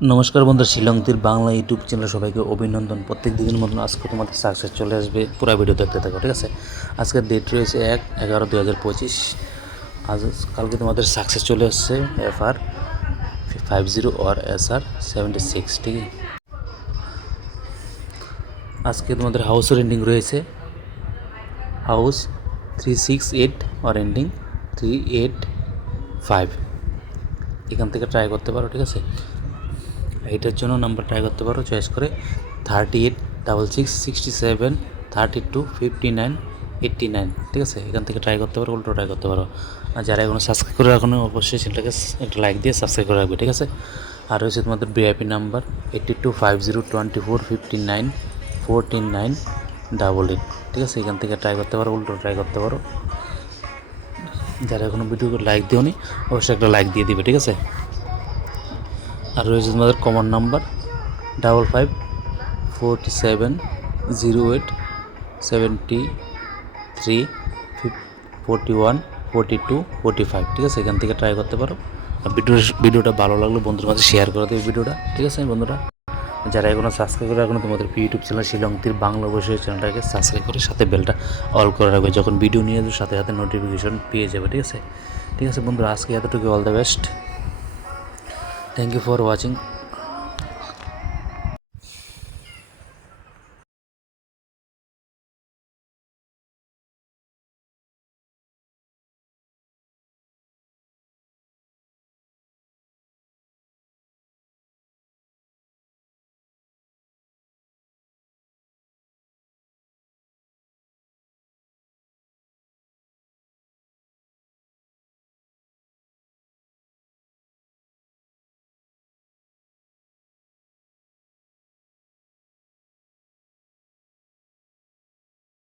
নমস্কার বন্ধু, শিলংতির বাংলা ইউটিউব চ্যানেলে সবাইকে অভিনন্দন। প্রত্যেক দিনের মতন আজকে তোমাদের সাকসেস চলে আসবে, পুরো ভিডিও দেখতে থাকো, ঠিক আছে। আজকের ডেট রয়েছে 1/11/2025। আজ কালকে তোমাদের সাকসেস চলে আসছে FR50 আর SR76, ঠিক আছে। আজকে তোমাদের হাউসের এন্ডিং রয়েছে হাউস 368 আর এন্ডিং 385। এখান থেকে ট্রাই করতে পারো, ঠিক আছে। এইটার জন্য নাম্বার ট্রাই করতে পারো চয়েস করে 386667325989, ঠিক আছে। এখান থেকে ট্রাই করতে পারো, উল্টো ট্রাই করতে পারো। আর যারা এখনো সাবস্ক্রাইব করে রাখো অবশ্যই চ্যানেলটাকে একটা লাইক দিয়ে সাবস্ক্রাইব করে রাখবে, ঠিক আছে। আর রয়েছে তোমাদের VIP নাম্বার 825024591498, ঠিক আছে। এখান থেকে ট্রাই করতে পারো, উল্টো ট্রাই করতে পারো। যারা এখনো ভিডিওকে লাইক দিওনি অবশ্যই একটা লাইক দিয়ে দিবে, ঠিক আছে। আর রয়েছে তোমাদের কমন নাম্বার 55470873414245, ঠিক আছে। এখান থেকে ট্রাই করতে পারো। আর ভিডিওটা ভালো লাগলে বন্ধুর মাঝে শেয়ার করে দেবে ভিডিওটা, ঠিক আছে বন্ধুরা। যারা এখনো সাবস্ক্রাইব করে এখনো তোমাদের ইউটিউব চ্যানেল শিলংতির বাংলা বসে চ্যানেলটাকে সাবস্ক্রাইব করে সাথে বেলটা অল করে রাখবে, যখন ভিডিও নিয়ে আসবে সাথে সাথে নোটিফিকেশন পেয়ে যাবে, ঠিক আছে। ঠিক আছে বন্ধুরা, আজকে এতটুকু। All the best, thank you for watching.